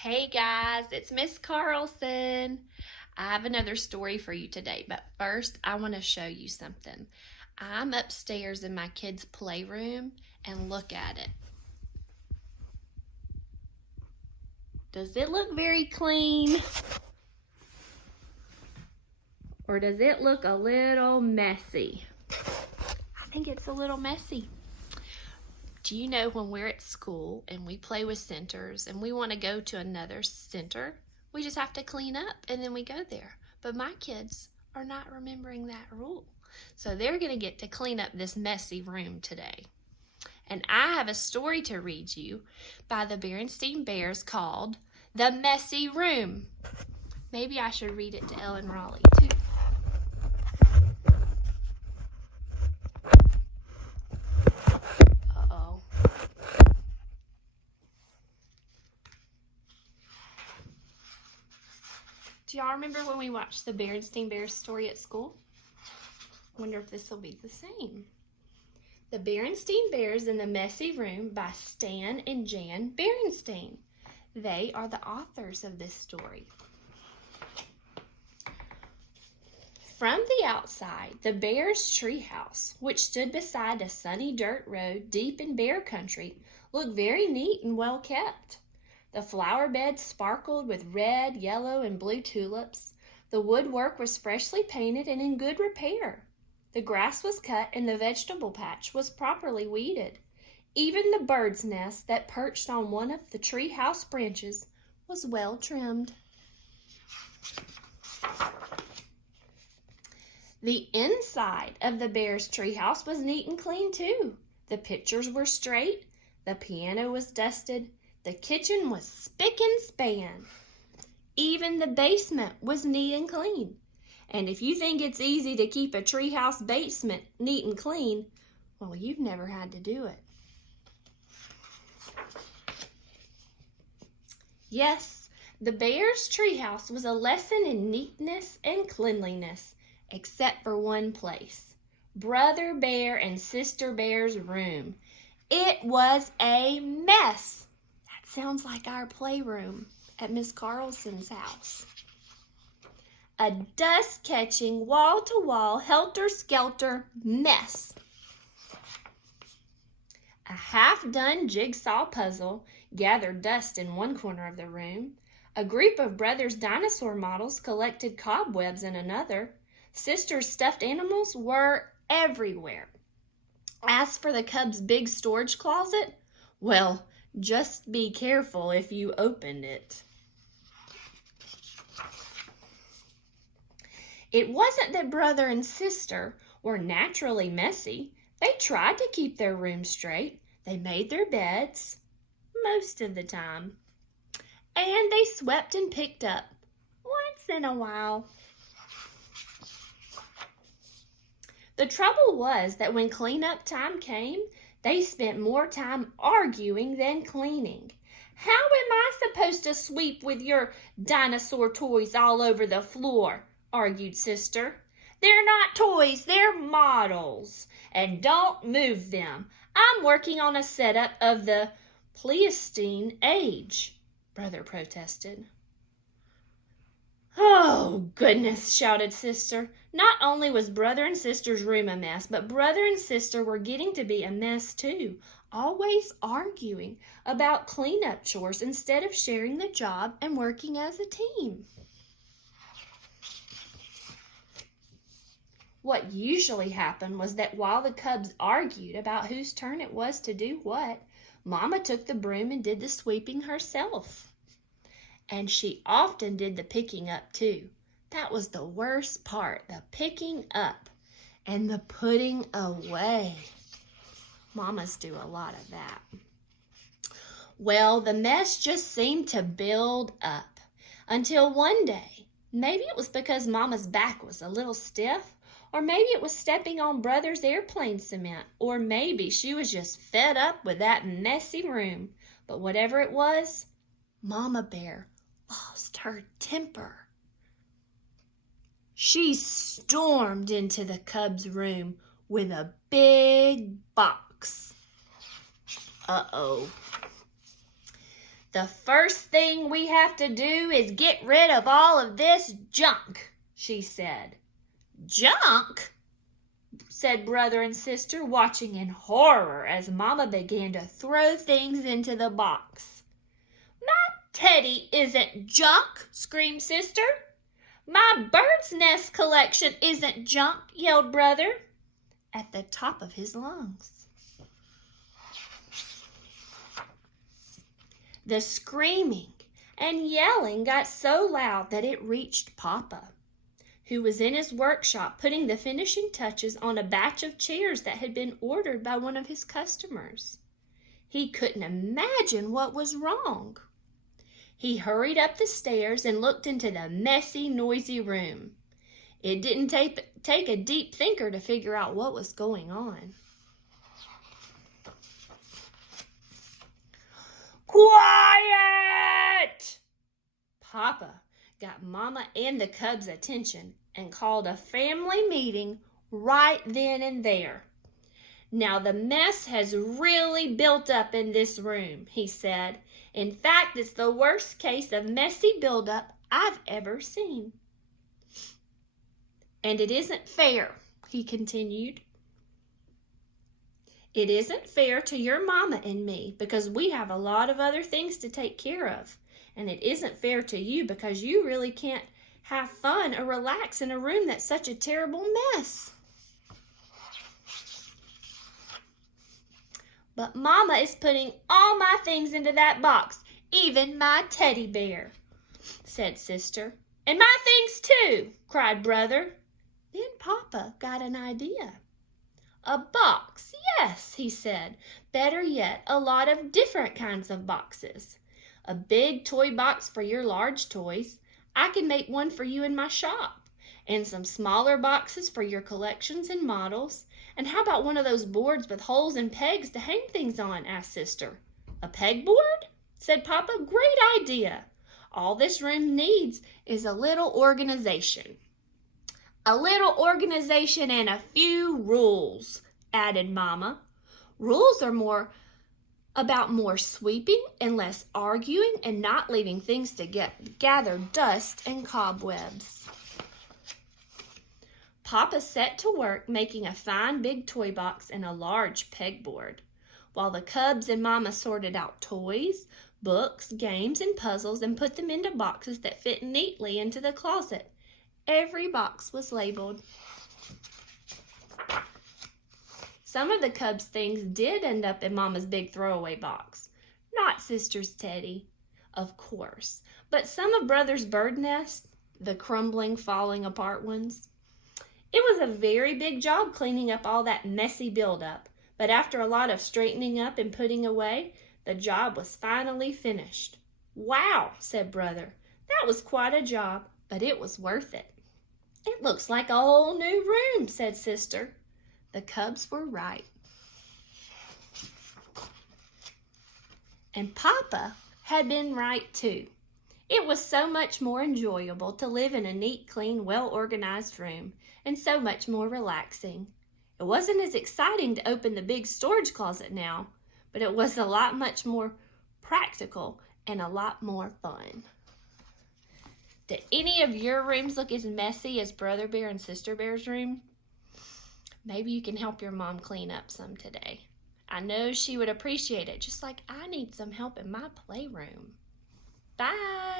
Hey guys, it's Miss Carlson. I have another story for you today, but first I want to show you something. I'm upstairs in my kids' playroom and look at it. Does it look very clean? Or does it look a little messy? I think it's a little messy. Do you know when we're at school and we play with centers and we want to go to another center, we just have to clean up and then we go there. But my kids are not remembering that rule. So they're going to get to clean up this messy room today. And I have a story to read you by the Berenstein Bears called The Messy Room. Maybe I should read it to Ellen Raleigh too. Do y'all remember when we watched the Berenstein Bears story at school? Wonder if this will be the same. The Berenstein Bears in the Messy Room by Stan and Jan Berenstein. They are the authors of this story. From the outside, the Bears' treehouse, which stood beside a sunny dirt road deep in bear country, looked very neat and well kept. The flower beds sparkled with red, yellow, and blue tulips. The woodwork was freshly painted and in good repair. The grass was cut and the vegetable patch was properly weeded. Even the bird's nest that perched on one of the treehouse branches was well trimmed. The inside of the Bears' treehouse was neat and clean too. The pictures were straight, the piano was dusted, the kitchen was spick and span. Even the basement was neat and clean. And if you think it's easy to keep a treehouse basement neat and clean, well, you've never had to do it. Yes, the Bears' treehouse was a lesson in neatness and cleanliness, except for one place, Brother Bear and Sister Bear's room. It was a mess. Sounds like our playroom at Miss Carlson's house. A dust-catching, wall-to-wall, helter-skelter mess. A half-done jigsaw puzzle gathered dust in one corner of the room. A group of brothers' dinosaur models collected cobwebs in another. Sisters' stuffed animals were everywhere. As for the cubs' big storage closet, well, just be careful if you opened it. It wasn't that brother and sister were naturally messy. They tried to keep their room straight. They made their beds most of the time. And they swept and picked up once in a while. The trouble was that when cleanup time came, they spent more time arguing than cleaning. How am I supposed to sweep with your dinosaur toys all over the floor? Argued Sister. They're not toys, they're models. And don't move them. I'm working on a setup of the Pleistocene age, Brother protested. Oh, goodness, shouted Sister. Not only was Brother and Sister's room a mess, but Brother and Sister were getting to be a mess too, always arguing about cleanup chores instead of sharing the job and working as a team. What usually happened was that while the cubs argued about whose turn it was to do what, Mama took the broom and did the sweeping herself. And she often did the picking up too. That was the worst part, the picking up and the putting away. Mamas do a lot of that. Well, the mess just seemed to build up until one day, maybe it was because Mama's back was a little stiff, or maybe it was stepping on Brother's airplane cement, or maybe she was just fed up with that messy room. But whatever it was, Mama Bear lost her temper. She stormed into the cub's room with a big box. Uh-oh. "The first thing we have to do is get rid of all of this junk," she said. "Junk?" said brother and sister, watching in horror as Mama began to throw things into the box. "My teddy isn't junk," screamed sister. "My bird's nest collection isn't junk," yelled brother at the top of his lungs. The screaming and yelling got so loud that it reached Papa, who was in his workshop putting the finishing touches on a batch of chairs that had been ordered by one of his customers. He couldn't imagine what was wrong. He hurried up the stairs and looked into the messy, noisy room. It didn't take a deep thinker to figure out what was going on. "Quiet!" Papa got Mama and the cubs' attention and called a family meeting right then and there. "Now the mess has really built up in this room," he said. "In fact, it's the worst case of messy buildup I've ever seen. And it isn't fair," he continued. "It isn't fair to your Mama and me because we have a lot of other things to take care of. And it isn't fair to you because you really can't have fun or relax in a room that's such a terrible mess. But Mama is putting all my things into that box, even my teddy bear," said sister. "And my things too," cried brother. Then Papa got an idea. "A box, yes," he said. "Better yet, a lot of different kinds of boxes. A big toy box for your large toys. I can make one for you in my shop. And some smaller boxes for your collections and models. And how about one of those boards with holes and pegs to hang things on?" asked sister. "A pegboard?" said Papa. "Great idea. All this room needs is a little organization." "A little organization and a few rules," added Mama. "Rules are about more sweeping and less arguing and not leaving things to gather dust and cobwebs." Papa set to work making a fine big toy box and a large pegboard, while the cubs and Mama sorted out toys, books, games, and puzzles and put them into boxes that fit neatly into the closet. Every box was labeled. Some of the cubs' things did end up in Mama's big throwaway box. Not sister's teddy, of course, but some of brother's bird nests, the crumbling, falling apart ones. It was a very big job cleaning up all that messy buildup, but after a lot of straightening up and putting away, the job was finally finished. "Wow," said brother. "That was quite a job, but it was worth it." "It looks like a whole new room," said sister. The cubs were right. And Papa had been right too. It was so much more enjoyable to live in a neat, clean, well-organized room, and so much more relaxing. It wasn't as exciting to open the big storage closet now, but it was much more practical and a lot more fun. Did any of your rooms look as messy as Brother Bear and Sister Bear's room? Maybe you can help your mom clean up some today. I know she would appreciate it, just like I need some help in my playroom. Bye!